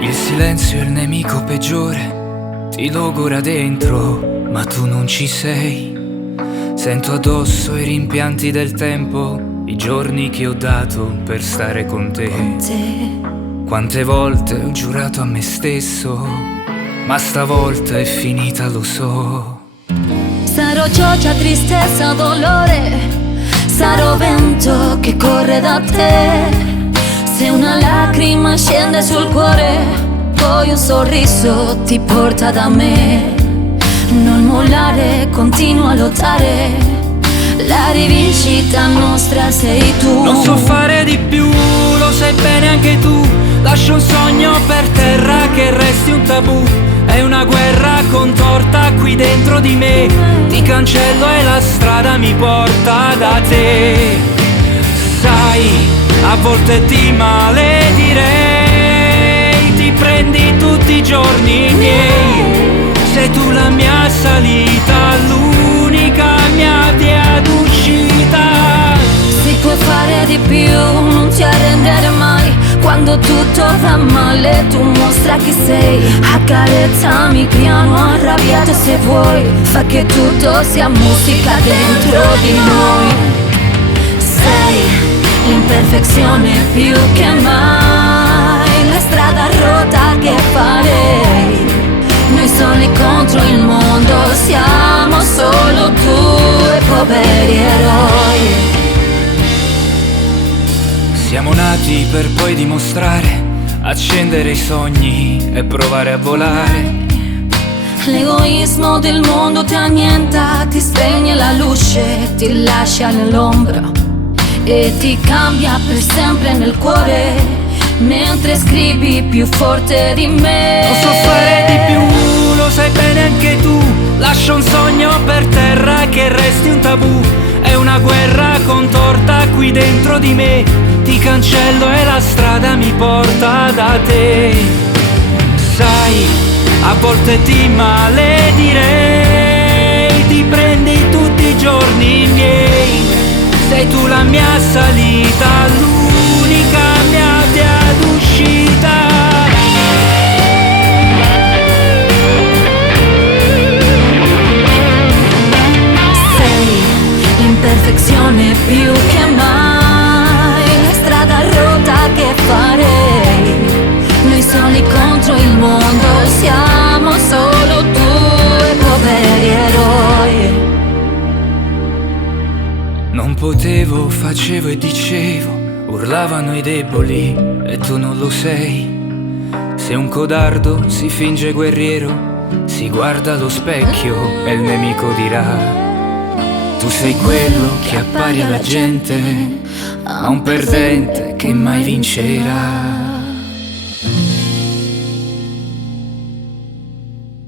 Il silenzio è il nemico peggiore, ti logora dentro, ma tu non ci sei. Sento addosso i rimpianti del tempo, i giorni che ho dato per stare con te. Quante volte ho giurato a me stesso, ma stavolta è finita, lo so. Sarò gioia, tristezza, dolore, sarò vento che corre da te. Se una lacrima scende sul cuore, poi un sorriso ti porta da me. Non mollare, continua a lottare, la rivincita nostra sei tu. Non so fare di più, lo sai bene anche tu. Lascio un sogno per terra che resti un tabù. È una guerra contorta qui dentro di me. Ti cancello e la strada mi porta da te. Sai, a volte ti maledirei, ti prendi tutti i giorni miei. Sei tu la mia salita, l'unica mia via d'uscita. Si può fare di più, non ti arrendere mai. Quando tutto va male tu mostra chi sei. Accarezzami piano, arrabbiato se vuoi. Fa che tutto sia musica dentro di noi. Sei l'imperfezione più che mai, la strada rotta che farei. Noi soli contro il mondo, siamo solo due poveri eroi. Siamo nati per poi dimostrare, accendere i sogni e provare a volare. L'egoismo del mondo ti annienta, ti spegne la luce, ti lascia nell'ombra e ti cambia per sempre nel cuore, mentre scrivi più forte di me. Non so fare di più, lo sai bene anche tu. Lascio un sogno per terra che resti un tabù. È una guerra contorta qui dentro di me. Ti cancello e la strada mi porta da te. Sai, a volte ti maledirei, ti prendi tutti i giorni miei. Sei tu la mia salita, l'unica mia via d'uscita. L'imperfezione più che mai, la strada rotta che farei. Noi soli contro il mondo, siamo solo due poveri eroi. Non potevo, facevo e dicevo, urlavano i deboli e tu non lo sei. Se un codardo si finge guerriero, si guarda allo specchio e il nemico dirà: tu sei quello che appari alla gente, ma un perdente che mai vincerà.